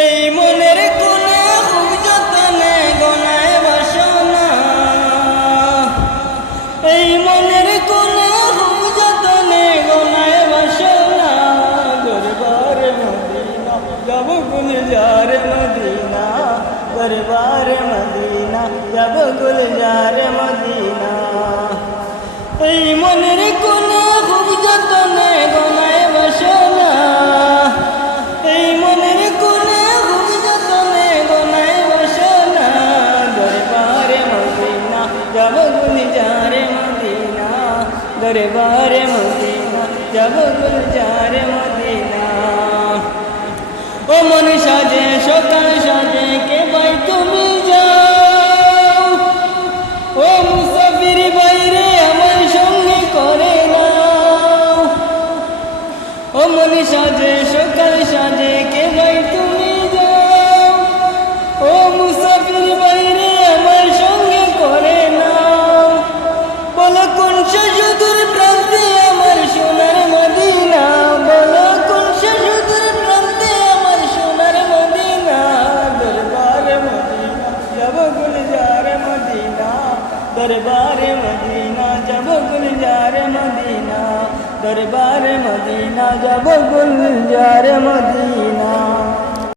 এই মনের কোণে খুব যতনে গোনায় বাসনা, এই মনের কোণে খুব যতনে গোনায় বাসনা। দরবারে মদিনা যাব গুলজারে মদিনা, দরবারে মদিনা যাব গুলজারে মদিনা। এই মনের কোণে খুব যতনে গোনায় বাসনা, এই মনের কোণে খুব যতনে গোনায় বাসনা। দরবারে মদিনা যাব গুলজারে মদিনা, দরবারে মদিনা যাব গুলজারে মদিনা। ও মন সাজে সকাল সাজে কে ভাই তুমি যাও, ও মুসাফির বাইরে আমার সঙ্গে করে নাও। ও মন সাজে সকাল সাজে কে ভাই তুমি যাও, ও মুসাফির বাইরে আমার সঙ্গে করে নাও। বলো কোন সুদূর প্রান্তে আমার সোনার মদিনা, বলো কোন সুদূর প্রান্তে আমার সোনার মদিনা। দরবারে মদিনা যাব গুলজারে মদিনা, দরবারে মদিনা যাব গুলজারে মদিনা, দরবারে মদিনা যাব গুলজারে মদিনা।